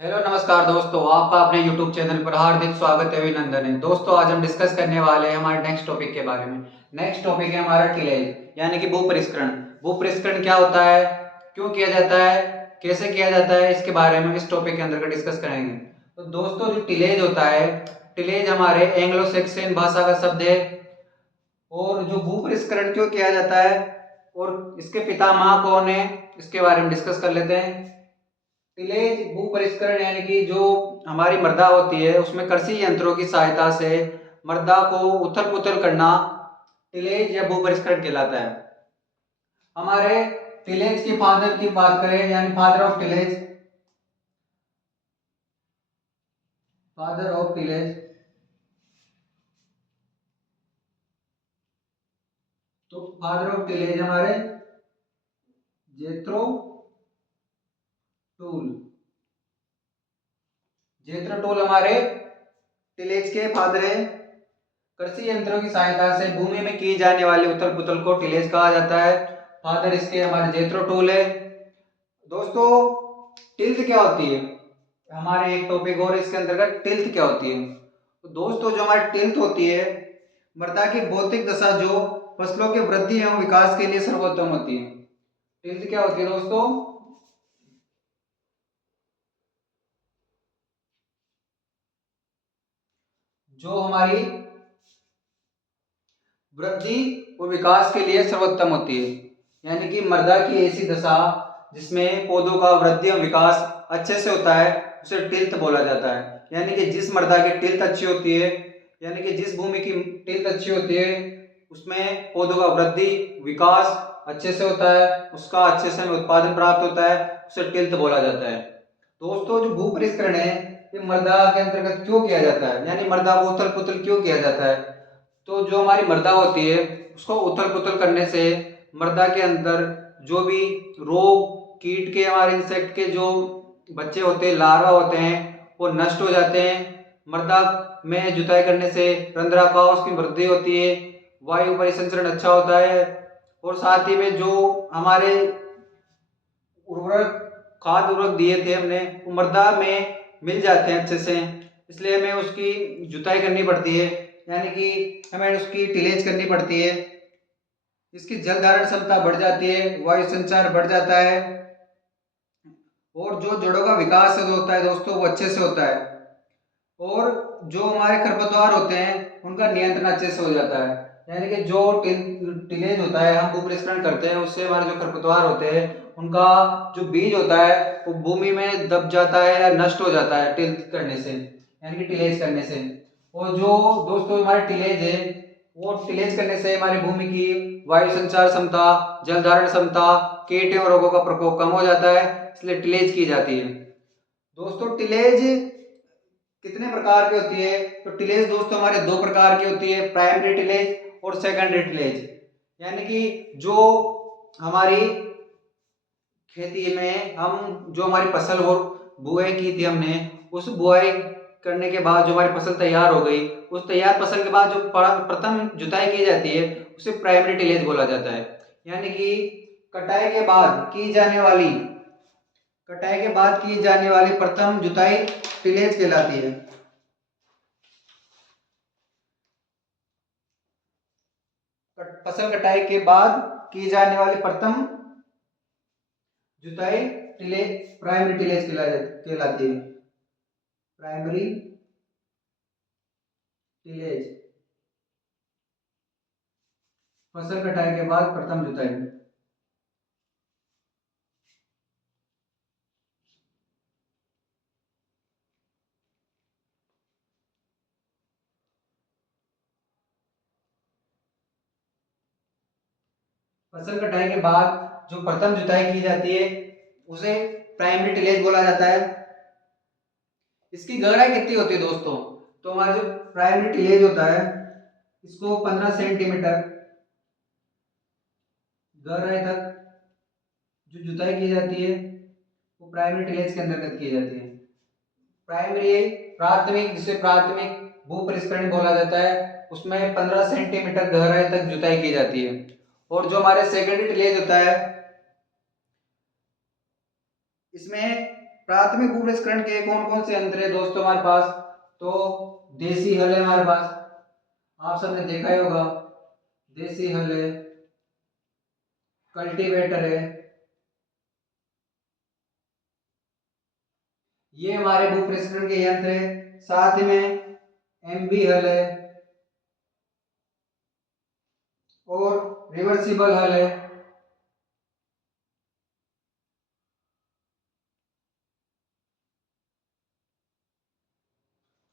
Hello नमस्कार दोस्तों, आपका अपने YouTube चैनल पर हार्दिक स्वागत है, अभिनंदन है। दोस्तों आज हम डिस्कस करने वाले हैं हमारे नेक्स्ट टॉपिक के बारे में। नेक्स्ट टॉपिक है हमारा टिलेज यानी कि भूपरिष्करण। भूपरिष्करण क्या होता है, क्यों किया जाता है, कैसे किया जाता है, इसके बारे में इस टॉपिक के अंतर्गत डिस्कस करेंगे। तो दोस्तों जो टिलेज होता है, टिलेज हमारे एंग्लो सैक्सन भाषा का शब्द है। और जो भूपरिष्करण क्यों किया जाता है और इसके पितामह कौन है, इसके बारे में डिस्कस कर लेते हैं। टिलेज भूपरिष्करण यानी कि जो हमारी मृदा होती है उसमें कृषि यंत्रों की सहायता से मृदा को उथल पुथल करना टिलेज या भूपरिष्करण कहलाता है। हमारे टिलेज के फादर की बात करें यानी father of tillage, father of tillage तो फादर ऑफ टिलेज हमारे जेथ्रो टूल। जेथ्रो टूल हमारे टिलेज के फादर है। कृषि यंत्रों की सहायता से भूमि में की जाने वाली उथल पुथल को टिलेज कहा जाता है। फादर इसके हमारे जेथ्रो टूल है। दोस्तों टिल्थ क्या होती है, हमारे एक टॉपिक और इसके अंतर्गत टिल्थ क्या होती है। तो दोस्तों जो हमारी टिल्थ होती है, मृदा की भौतिक दशा जो फसलों के वृद्धि एवं विकास के लिए सर्वोत्तम होती है। टिल्थ क्या होती है दोस्तों, जो हमारी वृद्धि और विकास के लिए सर्वोत्तम होती है। यानी कि मृदा की ऐसी दशा जिसमें पौधों का वृद्धि और विकास अच्छे से होता है उसे टिल्थ बोला जाता है। यानी कि जिस मृदा की टिल्थ अच्छी होती है, यानी कि जिस भूमि की टिल्थ अच्छी होती है उसमें पौधों का वृद्धि विकास अच्छे से होता है, उसका अच्छे से उत्पादन प्राप्त होता है, उसे टिल्थ बोला जाता है। दोस्तों जो भूपरिष्करण है ये मृदा के अंतर्गत क्यों किया जाता है, यानी मृदा को उथल पुथल क्यों किया जाता है। तो जो हमारी मृदा होती है उसको उथल पुथल करने से मृदा के अंदर जो भी रोग कीट के हमारे इंसेक्ट के जो बच्चे होते हैं, लार्वा होते हैं, वो नष्ट हो जाते हैं। मृदा में जुताई करने से रंध्राकाश की वृद्धि होती है, वायु परिसंचरण अच्छा होता है, और साथ ही में जो हमारे उर्वरक खाद उर्वरक दिए थे हमने वो मृदा में मिल जाते हैं अच्छे से। इसलिए हमें उसकी जुताई करनी पड़ती है, यानी कि हमें उसकी टिलेज करनी पड़ती है। इसकी जल धारण क्षमता बढ़ जाती है, वायु संचार बढ़ जाता है, और जो जड़ों का विकास जो होता है दोस्तों वो अच्छे से होता है, और जो हमारे खरपतवार होते हैं उनका नियंत्रण अच्छे से हो जाता है। यानी कि जो टिलेज होता है, हम भूपरिष्करण करते हैं उससे हमारे जो खरपतवार होते हैं उनका जो बीज होता है वो भूमि में दब जाता है या नष्ट हो जाता है टिल करने से, यानी कि टिलेज करने से। और जो दोस्तों हमारे टिलेज है वो टिलेज करने से हमारी भूमि की वायु संचार क्षमता, जल धारण क्षमता, कीट एवं रोगों का प्रकोप कम हो जाता है, इसलिए टिलेज की जाती है। दोस्तों टिलेज कितने प्रकार की होती है, तो टिलेज दोस्तों हमारे दो प्रकार की होती है, प्राइमरी टिलेज और सेकेंडरी टिलेज। यानी कि जो हमारी खेती में हम जो हमारी फसल और बुआई की थी हमने, उस बुआई करने के बाद जो हमारी फसल तैयार हो गई, उस तैयार फसल के बाद जो प्रथम जुताई की जाती है उसे प्राइमरी टिलेज बोला जाता है। यानी कि कटाई के बाद की जाने वाली कटाई के बाद की जाने वाली प्रथम जुताई टिलेज कहलाती है। फसल कटाई के बाद की जाने वाली प्रथम जुताई टिलेज प्राइमरी टिलेज कहलाती है। प्राइमरी टिलेज फसल कटाई के बाद प्रथम जुताई। फसल कटाई के बाद जो प्रथम जुताई की जाती है उसे प्राइमरी टिलेज बोला जाता है। इसकी गहराई कितनी होती है दोस्तों, तो हमारा जो प्राइमरी टिलेज होता है इसको 15 सेंटीमीटर गहराई तक जो जुताई की जाती है वो प्राइमरी टिलेज के अंतर्गत की जाती है। प्राइमरी प्राथमिक, जिसे प्राथमिक भूपरिष्करण बोला जाता है, उसमें 15 सेंटीमीटर गहराई तक जुताई की जाती है। और जो हमारे सेकेंडरी टिलेज होता है इसमें प्राथमिक भू प्रसंस्करण के कौन कौन से यंत्र है दोस्तों हमारे पास? तो देसी हल है हमारे पास, आप सबने देखा ही होगा, देसी हल है, कल्टीवेटर है, ये हमारे भू प्रसंस्करण के यंत्र है। साथ में एमबी हल है और रिवर्सिबल हल है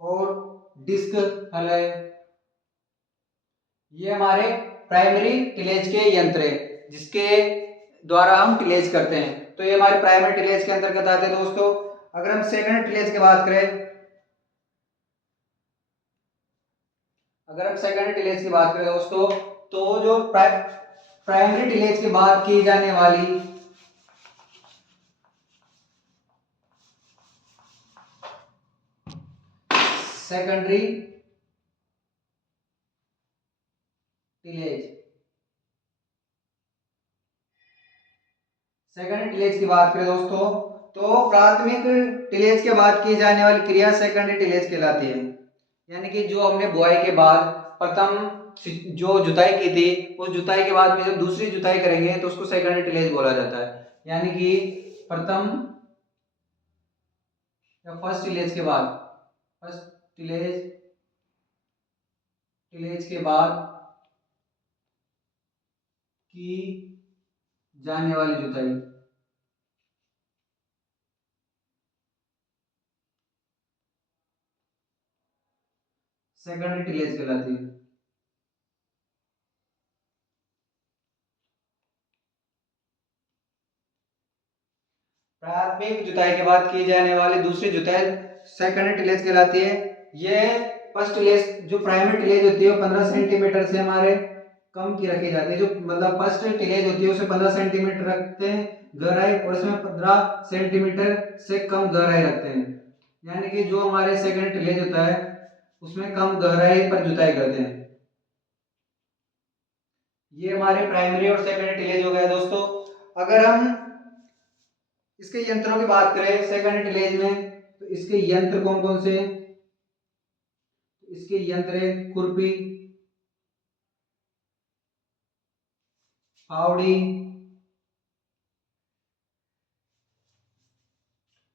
और डिस्क हल है। ये हमारे प्राइमरी टिलेज के यंत्र है जिसके द्वारा हम टिलेज करते हैं। तो ये हमारे प्राइमरी टिलेज के अंतर्गत आते हैं दोस्तों। अगर हम सेकेंडरी टिलेज की बात करें, अगर हम सेकेंडरी टिलेज की बात करें दोस्तों, तो जो प्राइमरी टिलेज के बाद की जाने वाली सेकेंडरी टिलेज, सेकेंडरी टिलेज की बात करें दोस्तों, तो प्राथमिक टिलेज के बाद की जाने वाली क्रिया सेकेंडरी टिलेज कहलाती है। यानी कि जो हमने बुआई के बाद प्रथम जो जुताई की थी, उस जुताई के बाद में जब दूसरी जुताई करेंगे तो उसको सेकेंडरी टिलेज बोला जाता है। यानी कि प्रथम या फर्स्ट टिलेज के बाद, फर्स्ट टिलेज, टिलेज के बाद की जाने वाली जुताई, सेकेंडरी टिलेज कहलाती है। प्राथमिक जुताई के बाद की जाने वाली दूसरी जुताई सेकेंडरी टिलेज कहलाती है। यह फर्स्ट टिलेज जो प्राइमरी टिलेज होती है वो 15 सेंटीमीटर से हमारे कम की रखी जाती है। जो मतलब फर्स्ट टिलेज होती है उसे 15 सेंटीमीटर रखते हैं गहराई, और इसमें 15 सेंटीमीटर से कम गहराई रखते हैं। यानी कि जो हमारे सेकेंड टिलेज होता है उसमें कम गहराई पर जुताई करते हैं। ये हमारे प्राइमरी और सेकेंडरी टिलेज हो गया दोस्तों। अगर हम इसके यंत्रों की बात करें सेकेंडरी टिलेज में, तो इसके यंत्र कौन कौन से? इसके यंत्र है खुरपी, फावड़ी,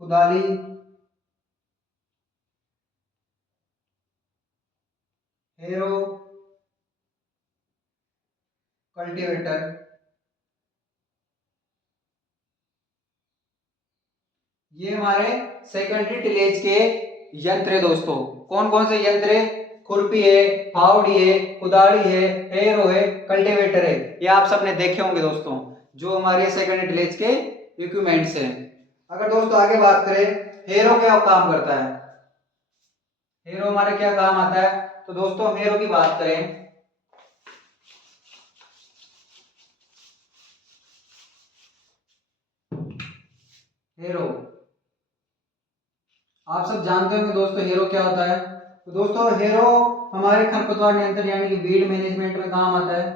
कुदाली, हेरो, कल्टीवेटर। ये हमारे सेकेंडरी टिलेज के यंत्र है दोस्तों। कौन कौन से यंत्र है? खुरपी है, फावड़ी है, कुदाली है, हेरो है, कल्टीवेटर है। ये आप सबने देखे होंगे दोस्तों, जो हमारे सेकेंडरी टिलेज के इक्विपमेंट्स हैं। अगर दोस्तों आगे बात करें हेरो क्या काम करता है, हेरो हमारे क्या काम आता है, तो दोस्तों हम हेरो की बात करें, हेरो आप सब जानते होंगे दोस्तों हेरो क्या होता है। तो दोस्तों हेरो हमारे खरपतवार नियंत्रण यानी कि वीड मैनेजमेंट में काम आता है।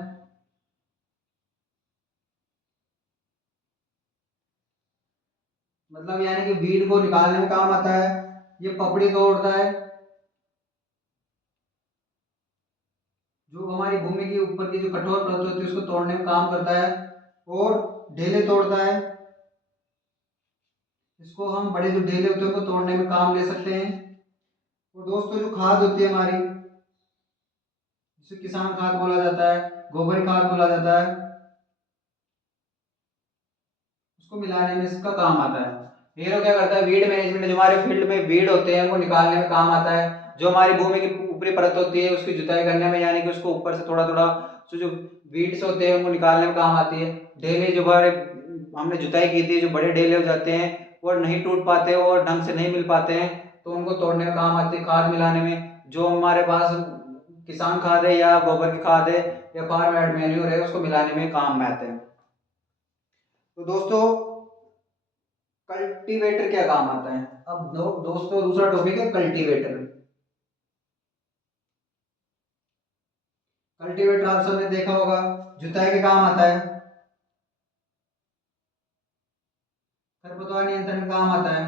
मतलब यानी कि वीड को निकालने में काम आता है। ये पपड़ी तोड़ता है, जो हमारी भूमि के ऊपर की जो कठोर परत होती है उसको तोड़ने में काम करता है, और ढेले तोड़ता है। इसको हम बड़े जो ढेले होते हैं उनको तोड़ने में काम ले सकते हैं। और दोस्तों जो खाद होती है हमारी, जिसे किसान खाद बोला जाता है, गोबर खाद बोला जाता है, उसको मिलाने में इसका काम आता है। हेरो क्या करता है? वीड मैनेजमेंट, जो हमारे फील्ड में वीड होते हैं वो निकालने में काम आता है। जो हमारी भूमि की ऊपरी परत होती है उसकी जुताई करने में, यानी कि उसको ऊपर से थोड़ा थोड़ा जो वीड्स होते हैं उनको निकालने में काम आती है। ढेले जो हमारे हमने जुताई की थी, जो बड़े ढेले हो जाते हैं वो नहीं टूट पाते और ढंग से नहीं मिल पाते हैं, तो उनको तोड़ने में काम आती है। खाद मिलाने में, जो हमारे पास किसान खाद है या गोबर की खाद है या फार्म एड मैन्योर है उसको मिलाने में काम में आते हैं। तो दोस्तों कल्टीवेटर क्या काम आता है? अब दोस्तों दूसरा टॉपिक है कल्टीवेटर। कल्टीवेटर आप सबने देखा होगा, जुताई के काम आता है, खरपतवार नियंत्रण में काम आता है।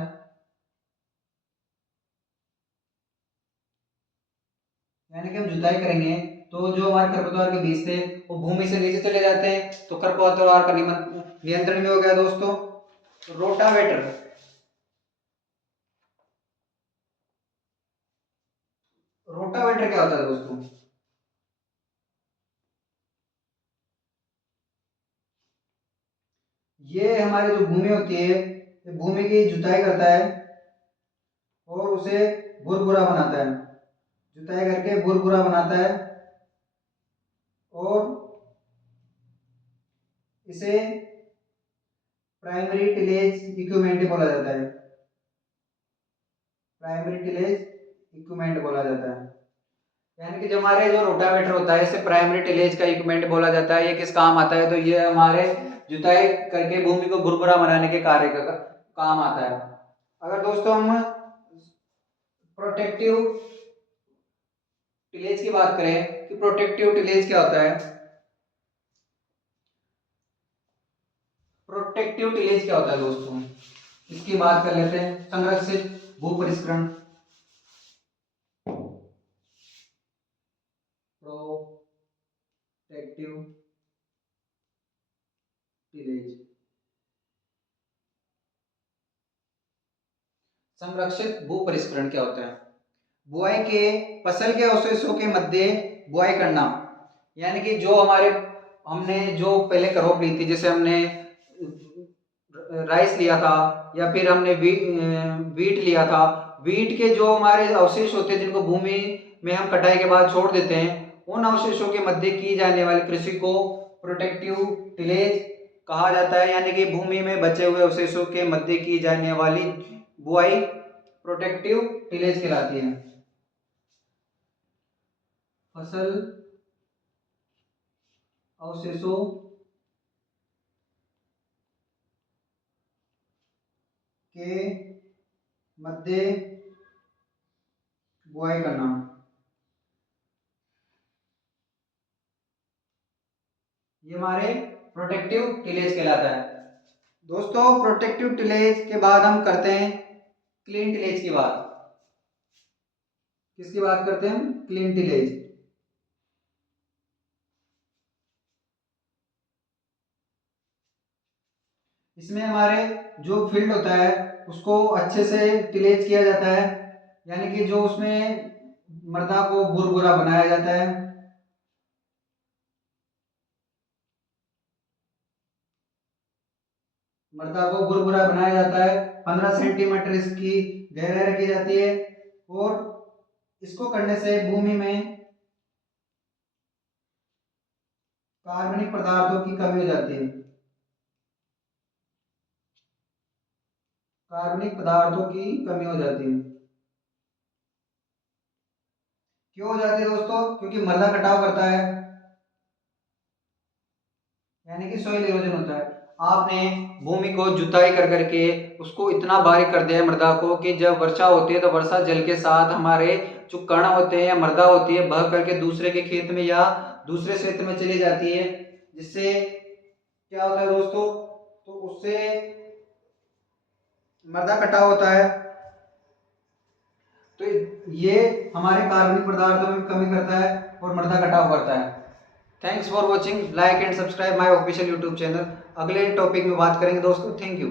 यानी कि हम जुताई करेंगे तो जो हमारे खरपतवार के बीज थे वो भूमि से नीचे चले जाते हैं, तो खरपतवार का नियंत्रण में हो गया दोस्तों। रोटावेटर, रोटावेटर क्या होता है दोस्तों? ये हमारी जो भूमि होती है, ये भूमि की जुताई करता है और उसे भुरभुरा बनाता है, जुताई करके भुरभुरा बनाता है और इसे प्राइमरी टिलेज इक्विपमेंट बोला जाता है, प्राइमरी टिलेज इक्विपमेंट बोला जाता है। यानी कि जो हमारे जो रोटावेटर होता है इसे प्राइमरी टिलेज का इक्विपमेंट बोला जाता है। ये किस काम आता है? तो ये हमारे जुताई करके भूमि को भुरभुरा बनाने के कार्य का काम आता है। अगर दोस्तों हम प्रोटेक्टिव टिलेज की बात करें कि प्रोटेक्टिव टिलेज क्या होता है, प्रोटेक्टिव टिलेज क्या होता है दोस्तों, इसकी बात कर लेते हैं। संरक्षित भू परिष्करण, प्रोटेक्टिव टिलेज, संरक्षित भू परिष्करण क्या होता है? बुआई के फसल के अवशेषों के मध्य बुआई करना, यानी कि जो हमारे हमने जो पहले क्रॉप ली थी, जैसे हमने राइस लिया था या फिर हमने वीट लिया था, वीट के जो हमारे अवशेष होते हैं जिनको भूमि में हम कटाई के बाद छोड़ देते हैं, उन अवशेषों के मध्य की जाने वाली कृषि को प्रोटेक्टिव टिलेज कहा जाता है। यानी कि भूमि में बचे हुए अवशेषों के मध्य की जाने वाली बुआई प्रोटेक्टिव टिलेज कहलाती है। फसल अवशेषों के मध्य बुआई करना, ये हमारे प्रोटेक्टिव टिलेज कहलाता है। दोस्तों प्रोटेक्टिव टिलेज के बाद हम करते हैं क्लीन टिलेज की बात। किसकी बात करते हैं हम? Clean tillage. इसमें हमारे जो फील्ड होता है उसको अच्छे से टिलेज किया जाता है, यानी कि जो उसमें मृदा को भुरभुरा बनाया जाता है। मृदा को भुरभुरा बनाया जाता है, 15 सेंटीमीटर इसकी गहराई रखी जाती है और इसको करने से भूमि में कार्बनिक पदार्थों की कमी हो जाती है, कार्बनिक पदार्थों की कमी हो जाती है। क्यों हो जाती है दोस्तों? क्योंकि मृदा कटाव करता है, यानी कि सॉइल इरोजन होता है। आपने भूमि को जुताई कर करके उसको इतना बारीक कर दिया है मृदा को कि जब वर्षा होती है तो वर्षा जल के साथ हमारे जो कण होते हैं या मृदा होती है बह करके दूसरे के खेत में या दूसरे क्षेत्र में चली जाती है, जिससे क्या होता है दोस्तों? तो उससे मृदा कटाव होता है, तो ये हमारे कार्बनिक पदार्थों में कमी करता है और मृदा कटाव करता है। Thanks for watching, like and subscribe my official YouTube channel. अगले टॉपिक में बात करेंगे दोस्तों। Thank you.